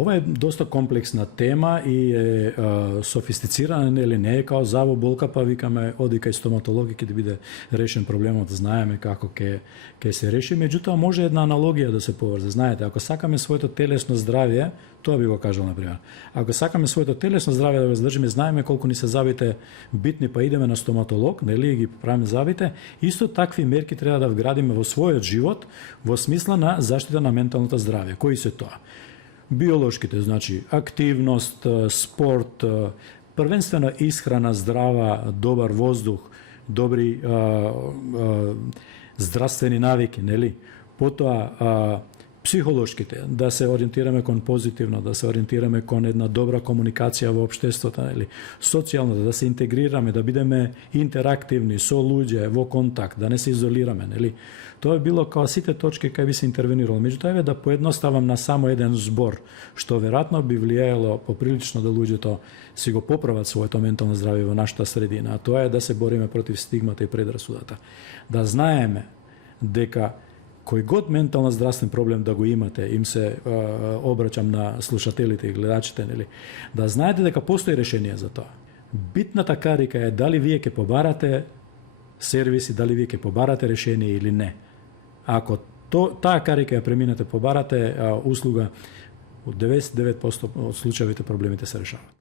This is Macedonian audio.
ова е доста комплексна тема и е софистицирана, или не е као заво болка, па викаме оди кај стоматолог и ќе ти биде решен проблемот, знаеме како ќе се реши. Меѓутоа може една аналогија да се поврзе. Знаете, ако сакаме своето телесно здравје, тоа би го кажал на пример. Ако сакаме своето телесно здравје да го задржиме, знаеме колку ни се забите битни, па идеме на стоматолог, нели, и ги правиме забите, исто такви мерки треба да вградиме во својот живот во смисла на заштита на менталното здравје. Кои се тоа? Биолошките, значи активност, спорт, првенствено исхрана здрава, добар воздух, добри здравствени навики, нели? Потоа психолошките, да се ориентираме кон позитивно, да се ориентираме кон една добра комуникација во општеството, нели? Социјално, да се интегрираме, да бидеме интерактивни со луѓе во контакт, да не се изолираме, нели? Тоа е било као сите точки кај би се интервенирало. Меѓутоа, еве да поедноставам на само еден збор, што веројатно би влијаело поприлично да луѓето си го поправат своето ментално здравје во нашата средина, а тоа е да се бориме против стигмата и предрасудата. Да знаеме дека кој год ментално здравствен проблем да го имате, им се обраќам на слушателите и гледачите, нели, да знаете дека постои решение за тоа. Битната карика е дали вие ќе побарате сервиси, дали вие ќе побарате решение или не. Ако таа карика ја преминете, побарате услуга, од 99% од случаите проблемите се решаваат.